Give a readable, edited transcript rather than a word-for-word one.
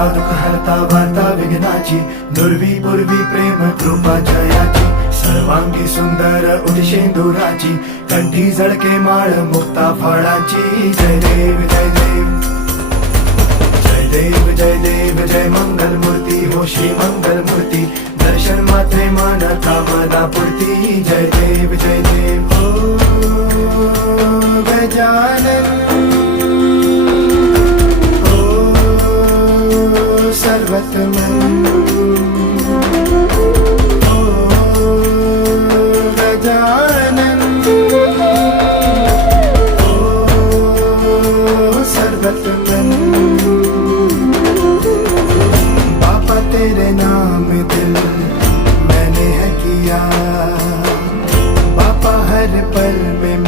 हरता दुःख हरता वार्ता विघ्नाची, दुर्वी पूर्वी प्रेम कृपा जयाची, सर्वांगी सुंदर उदिशेंदुराची, कंठी झळके माळ मुक्ता फळाची. जय देव जय देव जय देव जय देव जय मंगल मूर्ती हो श्री मंगल मूर्ती, दर्शन मात्रे मन कामना पूर्ती. जय देव जय देव हो गजानन हो सर्वतमन हो गजानन हो सर्वतमन. बाबा तेरे नाम दिल मैंने है किया, बाबा हर पल में